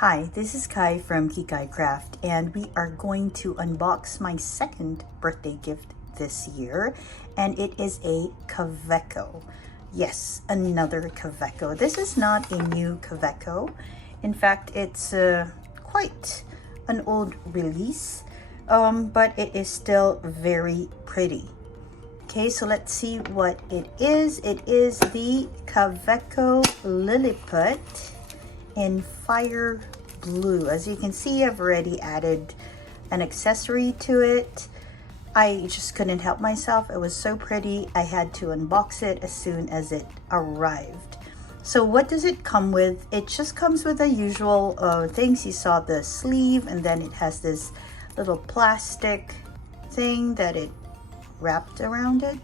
Hi, this is Kai from Kikai Craft, and we are going to unbox my second birthday gift this year, and it is a Kaweco. Yes, another Kaweco. This is not a new Kaweco. In fact, it's quite an old release, but it is still very pretty. Okay, so let's see what it is. It is the Kaweco Lilliput in Fireblue. As you can see, I've already added an accessory to it. I just couldn't help myself. It was so pretty. I had to unbox it as soon as it arrived. So what does it come with? It just comes with the usual things. You saw the sleeve, and then it has this little plastic thing that it wrapped around it.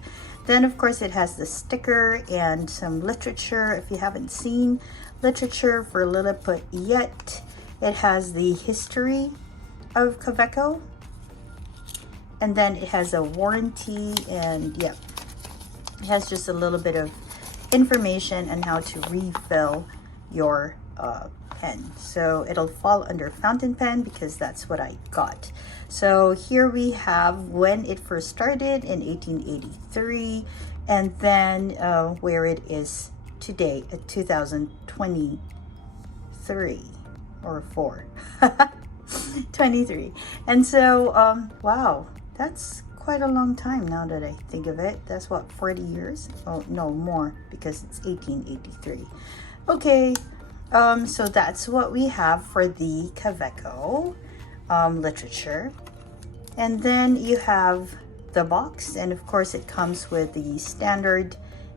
Then of course it has the sticker and some literature. If you haven't seen literature for Lilliput yet, it has the history of Kaweco, and then it has a warranty, and yeah, it has just a little bit of information on how to refill your pen. So it'll fall under fountain pen because that's what I got. So here we have when it first started in 1883, and then where it is today at 2023 or 4 23. And so wow, that's quite a long time now that I think of it. That's what, 40 years? Oh no, more, because it's 1883. Okay, so that's what we have for the Kaweco literature. And then you have the box, and of course it comes with the standard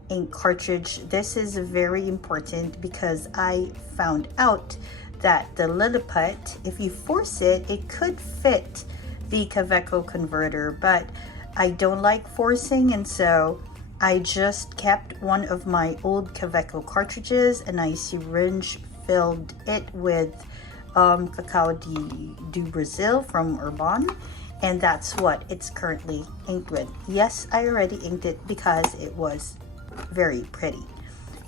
ink cartridge. This is very important because I found out that the Lilliput, if you force it, it could fit the Kaweco converter, but I don't like forcing, and so I just kept one of my old Kaweco cartridges and I syringe filled it with Cacao do Brazil from Urban, and that's what it's currently inked with. Yes, I already inked it because it was very pretty.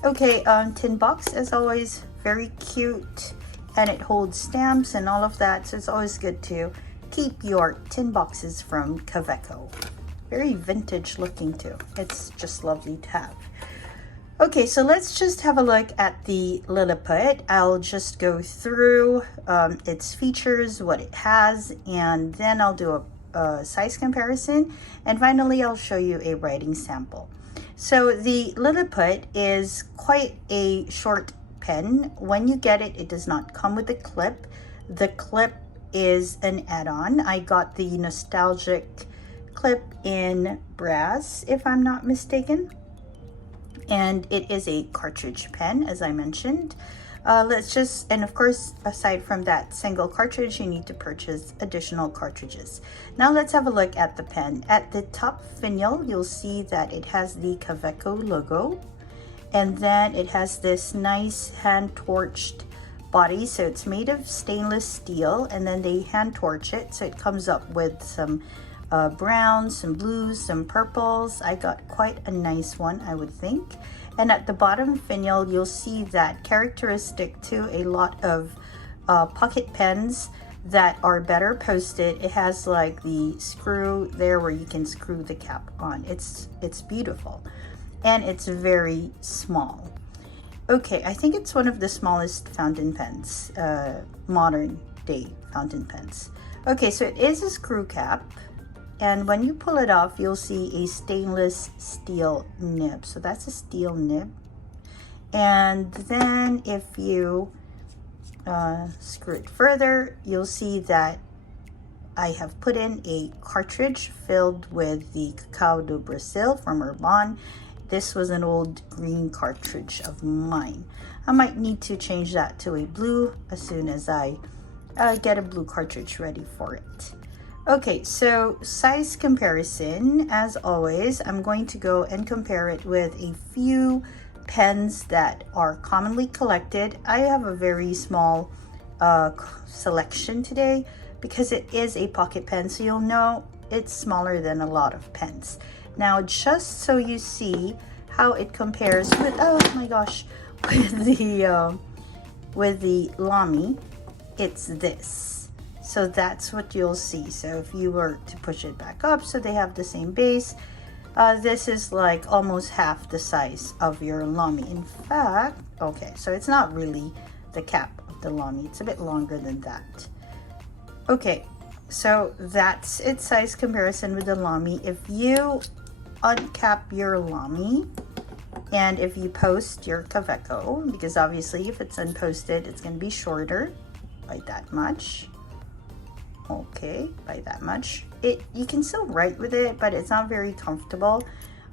Okay, tin box as always, very cute, and it holds stamps and all of that, so it's always good to keep your tin boxes from Kaweco. Very vintage looking too. It's just lovely to have. Okay, so let's just have a look at the Lilliput. I'll just go through its features, what it has, and then I'll do a size comparison, and finally I'll show you a writing sample. So the Lilliput is quite a short pen. When you get it, it does not come with a clip. The clip is an add-on. I got the nostalgic clip in brass, if I'm not mistaken, and it is a cartridge pen, as I mentioned. And of course, aside from that single cartridge, you need to purchase additional cartridges. Now let's have a look at the pen. At the top finial, you'll see that it has the Kaweco logo, and then it has this nice hand torched body. So it's made of stainless steel, and then they hand torch it, so it comes up with some browns, some blues, some purples. I got quite a nice one, I would think. And at the bottom finial, you'll see that characteristic to a lot of pocket pens that are better posted. It has like the screw there where you can screw the cap on. It's beautiful, and it's very small. Okay, I think it's one of the smallest fountain pens, modern day fountain pens. Okay, so it is a screw cap, and when you pull it off, you'll see a stainless steel nib. So that's a steel nib. And then if you screw it further, you'll see that I have put in a cartridge filled with the Cacao do Brazil from Urban. This was an old green cartridge of mine. I might need to change that to a blue as soon as I get a blue cartridge ready for it. Okay, so size comparison, as always, I'm going to go and compare it with a few pens that are commonly collected. I have a very small selection today because it is a pocket pen, so you'll know it's smaller than a lot of pens. Now, just so you see how it compares with, oh my gosh, with the Lamy. it's this. So that's what you'll see. So if you were to push it back up so they have the same base, this is like almost half the size of your Lamy. In fact, okay, so it's not really the cap of the Lamy. It's a bit longer than that. Okay, so that's its size comparison with the Lamy. If you uncap your Lamy and if you post your Kaweco, because obviously if it's unposted, it's going to be shorter by that much. Okay, by that much. You can still write with it, but it's not very comfortable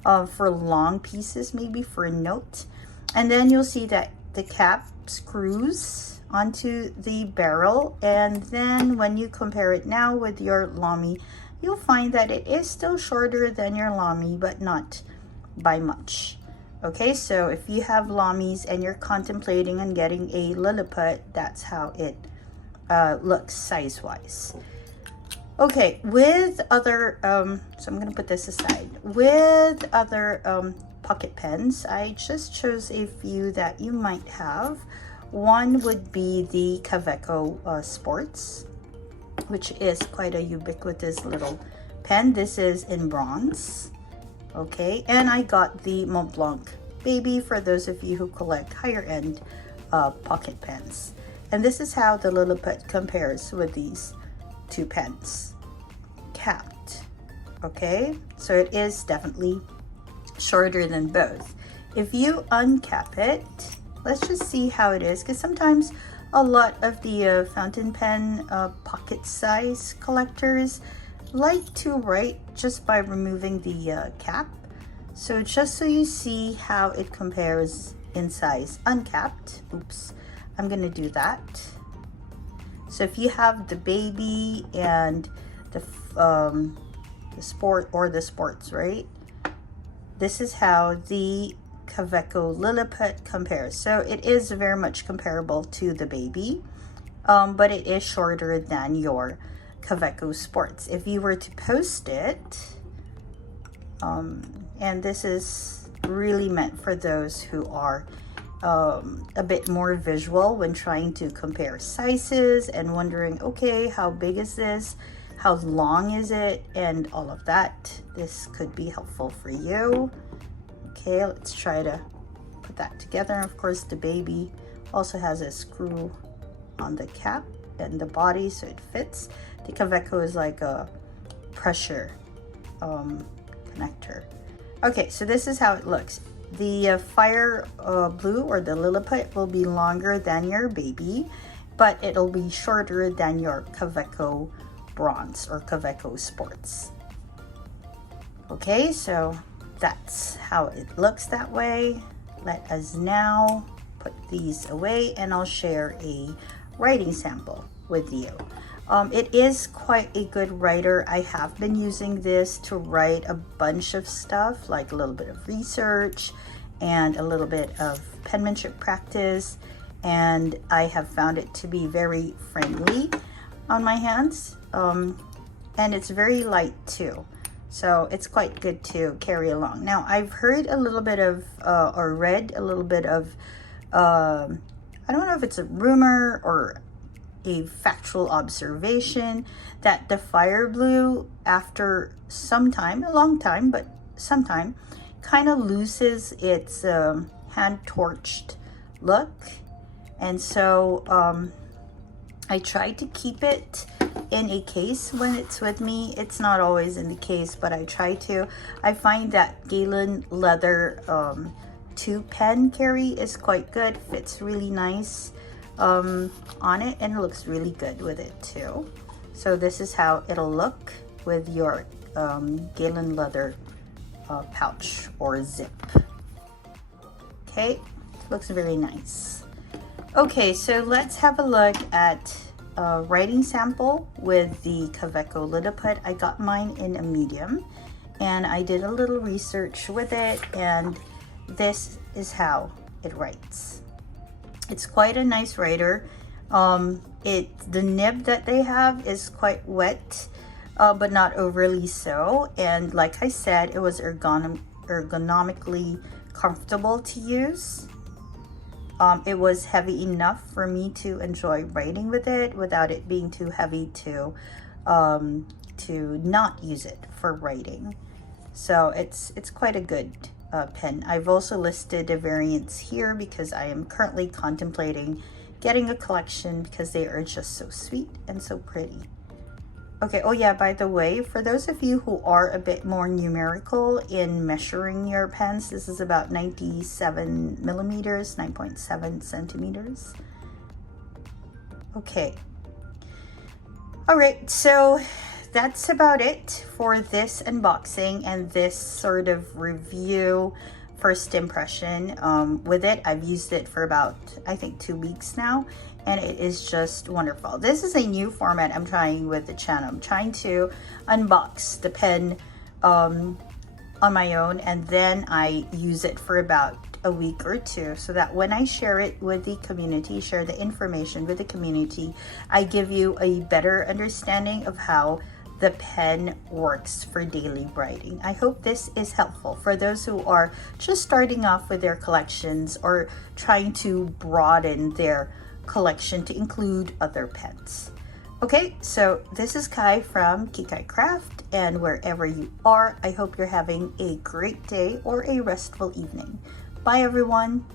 for long pieces, maybe for a note. And then you'll see that the cap screws onto the barrel, and then when you compare it now with your Lamy, you'll find that it is still shorter than your Lamy, but not by much. Okay, so if you have Lamys and you're contemplating on getting a Lilliput, that's how it looks size-wise. Okay, with other, so I'm gonna put this aside. With other pocket pens, I just chose a few that you might have. One would be the Kaweco Sports, which is quite a ubiquitous little pen. This is in bronze. Okay, and I got the Mont Blanc Baby for those of you who collect higher end pocket pens. And this is how the Lilliput compares with these two pens. Capped. Okay, so it is definitely shorter than both. If you uncap it, let's just see how it is, because sometimes a lot of the fountain pen pocket size collectors like to write just by removing the cap. So just so you see how it compares in size uncapped, oops, I'm gonna do that. So if you have the baby and the sport or the sports, right? This is how the Kaweco Lilliput compares. So it is very much comparable to the baby, but it is shorter than your Kaweco Sports. If you were to post it, and this is really meant for those who are a bit more visual when trying to compare sizes and wondering, okay, how big is this? How long is it? And all of that. This could be helpful for you. Okay, let's try to put that together. Of course, the baby also has a screw on the cap and the body, so it fits. The Kaweco is like a pressure connector. Okay, so this is how it looks. The Fireblue or the Lilliput will be longer than your baby, but it'll be shorter than your Kaweco Bronze or Kaweco Sports. Okay, so that's how it looks that way. Let us now put these away and I'll share a writing sample with you. It is quite a good writer. I have been using this to write a bunch of stuff, like a little bit of research and a little bit of penmanship practice, and I have found it to be very friendly on my hands, and it's very light too, so it's quite good to carry along. Now, I've heard a little bit of or read a little bit of I don't know if it's a rumor or a factual observation that the Fireblue, after some time, a long time, but some time, kind of loses its hand torched look. And so I try to keep it in a case when it's with me. It's not always in the case, but I try to. I find that Galen leather 2 pen carry is quite good, fits really nice on it, and it looks really good with it too. So this is how it'll look with your Galen leather pouch or zip. Okay, looks very nice. Okay, so let's have a look at a writing sample with the Kaweco Lilliput. I got mine in a medium and I did a little research with it, and this is how it writes. It's quite a nice writer. The nib that they have is quite wet, but not overly so. And like I said, it was ergonomically comfortable to use. It was heavy enough for me to enjoy writing with it without it being too heavy to not use it for writing. So it's quite a good pen. I've also listed the variants here because I am currently contemplating getting a collection because they are just so sweet and so pretty. Okay, oh yeah, by the way, for those of you who are a bit more numerical in measuring your pens, this is about 97 millimeters, 9.7 centimeters. Okay. All right, so that's about it for this unboxing and this sort of review, first impression. With it, I've used it for about, I think, 2 weeks now, and it is just wonderful. This is a new format I'm trying with the channel. I'm trying to unbox the pen on my own, and then I use it for about a week or two, so that when I share it with the community, share the information with the community, I give you a better understanding of how the pen works for daily writing. I hope this is helpful for those who are just starting off with their collections or trying to broaden their collection to include other pens. Okay, so this is Kai from Kikai Craft, and wherever you are, I hope you're having a great day or a restful evening. Bye everyone.